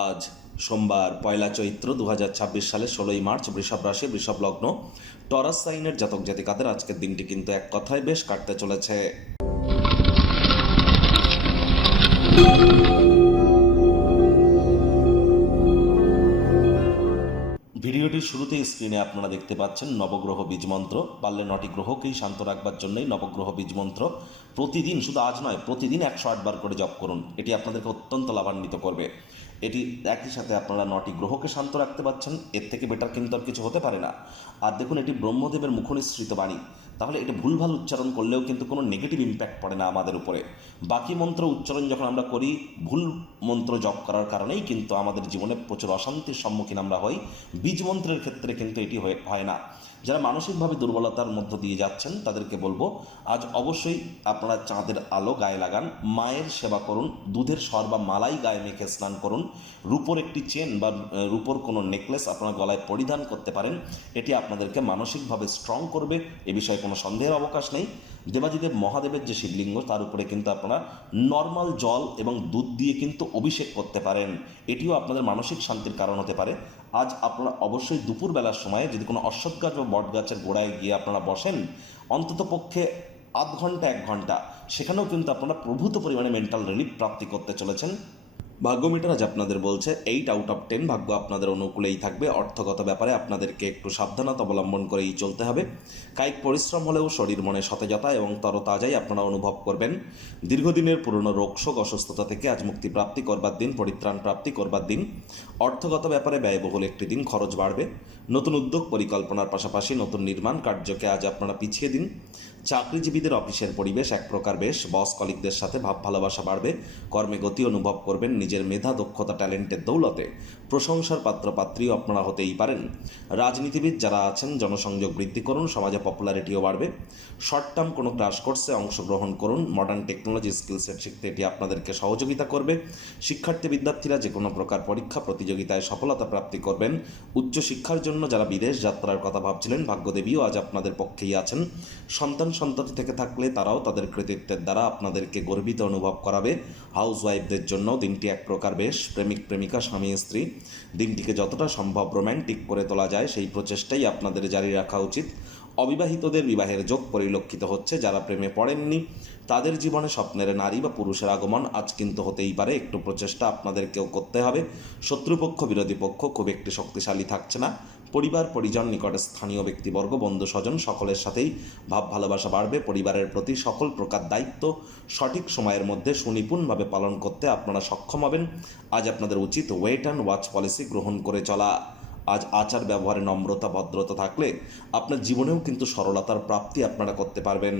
আজ সোমবার পয়লা চৈত্র 2026 সালে 16ই মার্চ, বৃষভ রাশি, বৃষভ লগ্ন, টরাস সাইনের জাতক জাতিকাদের আজকের দিনটি কিন্তু এক কথায় বেশ কাটতে চলেছে। ভিডিওটির শুরুতেই স্ক্রিনে আপনারা দেখতে পাচ্ছেন নবগ্রহ বীজ মন্ত্র। পারলে 9টি গ্রহকেই শান্ত রাখবার জন্যই নবগ্রহ বীজ মন্ত্র প্রতিদিন, শুধু আজ নয়, প্রতিদিন 108 বার করে জপ করুন। এটি আপনাদেরকে অত্যন্ত লাভান্বিত করবে। এটি একই সাথে আপনারা 9টি গ্রহকে শান্ত রাখতে পারছেন, এর থেকে বেটার কিন্তু আর কিছু হতে পারে না। আর দেখুন, এটি ব্রহ্মদেবের মুখনিসৃত বাণী, তাহলে এটা ভুলভাল উচ্চারণ করলেও কিন্তু কোনো নেগেটিভ ইম্প্যাক্ট পড়ে না আমাদের উপরে। বাকি মন্ত্র উচ্চারণ যখন আমরা করি, ভুল মন্ত্র জপ করার কারণেই কিন্তু আমাদের জীবনে প্রচুর অশান্তির সম্মুখীন আমরা হই। বীজ মন্ত্রের ক্ষেত্রে কিন্তু এটি হয় না। যারা মানসিকভাবে দুর্বলতার মধ্য দিয়ে যাচ্ছেন তাদেরকে বলবো, আজ অবশ্যই আপনারা চাঁদের আলো গায়ে লাগান, মায়ের সেবা করুন, দুধের সর বা মালাই গায়ে মেখে স্নান করুন, রূপোর একটি চেন বা রূপোর কোনো নেকলেস আপনারা গলায় পরিধান করতে পারেন। এটি আপনাদেরকে মানসিকভাবে স্ট্রং করবে, এ বিষয়ে কোনো সন্দেহের অবকাশ নেই। দেবাদিদেব মহাদেবের যে শিবলিঙ্গ, তার উপরে কিন্তু আপনারা নর্মাল জল এবং দুধ দিয়ে কিন্তু অভিষেক করতে পারেন। এটিও আপনাদের মানসিক শান্তির কারণ হতে পারে। আজ আপনারা অবশ্যই দুপুরবেলার সময় যদি কোনো অশ্বত্থ গাছ বা বট গাছের গোড়ায় গিয়ে আপনারা বসেন, অন্তত পক্ষে আধ ঘন্টা 1 ঘন্টা, সেখানেও কিন্তু আপনারা প্রভূত পরিমাণে মেন্টাল রিলিফ প্রাপ্তি করতে চলেছেন। ভাগ্য মিটার আজ আপনাদের বলছে 8 আউট অফ 10 ভাগ্য আপনাদের অনুকূলেই থাকবে। অর্থগত ব্যাপারে আপনাদেরকে একটু সাবধানতা অবলম্বন করেই চলতে হবে। কায়িক পরিশ্রম হলেও শরীর মনে সতেজতা এবং তরতাজাই আপনারা অনুভব করবেন। দীর্ঘদিনের পুরনো রোগশোক অসুস্থতা থেকে আজ মুক্তি প্রাপ্তি করবার দিন, পরিত্রাণ প্রাপ্তি করবার দিন। অর্থগত ব্যাপারে ব্যয়বহুল একটি দিন, খরচ বাড়বে। নতুন উদ্যোগ পরিকল্পনার পাশাপাশি নতুন নির্মাণ কার্যকে আজ আপনারা পিছিয়ে দিন। চাকরিজীবীদের অফিসের পরিবেশ এক প্রকার বেশ, বস কলিগদের সাথে ভাব ভালোবাসা বাড়বে। কর্মে গতি অনুভব করবেন। নিজের মেধা, দক্ষতা, ট্যালেন্টের দৌলতে প্রশংসার পাত্রপাত্রীও আপনারা হতেই পারেন। রাজনীতিবিদ যারা আছেন, জনসংযোগ বৃদ্ধি করুন, সমাজে পপুলারিটিও বাড়বে। শর্ট টার্ম কোনো ক্লাস কোর্সে অংশগ্রহণ করুন। মডার্ন টেকনোলজি স্কিল সেট শিখতে এটি আপনাদেরকে সহযোগিতা করবে। শিক্ষার্থী বিদ্যার্থীরা যে কোনো প্রকার পরীক্ষা প্রতিযোগিতায় সফলতা প্রাপ্তি করবেন। উচ্চশিক্ষার জন্য যারা বিদেশ যাত্রার কথা ভাবছিলেন, ভাগ্যদেবীও আজ আপনাদের পক্ষেই আছেন। সন্ততি থেকে থাকলে তারাও তাদের কৃতিত্বের দ্বারা আপনাদেরকে গর্বিত অনুভব করাবে। হাউস ওয়াইফদের জন্য দিনটি এক প্রকার বেশ। প্রেমিক প্রেমিকা, স্বামী স্ত্রী, দিনটিকে যতটা সম্ভব রোম্যান্টিক করে তোলা যায় সেই প্রচেষ্টাই আপনাদের জারি রাখা উচিত। অবিবাহিতদের বিবাহের যোগ পরিলক্ষিত হচ্ছে। যারা প্রেমে পড়েননি তাদের জীবনে স্বপ্নের নারী বা পুরুষের আগমন আজ কিন্তু হতেই পারে। একটু প্রচেষ্টা আপনাদেরকেও করতে হবে। শত্রুপক্ষ, বিরোধী পক্ষ খুব একটি শক্তিশালী থাকছে না। পরিবার পরিজন, নিকটে স্থানীয় ব্যক্তিবর্গ, বন্ধু স্বজন সকলের সাথেই ভাব ভালোবাসা বাড়বে। পরিবারের প্রতি সকল প্রকার দায়িত্ব সঠিক সময়ের মধ্যে সুনিপুণভাবে পালন করতে আপনারা সক্ষম হবেন। আজ আপনাদের উচিত ওয়েট অ্যান্ড ওয়াচ পলিসি গ্রহণ করে চলা। আজ আচার ব্যবহারে নম্রতা, ভদ্রতা থাকলে আপনার জীবনেও কিন্তু সরলতার প্রাপ্তি আপনারা করতে পারবেন।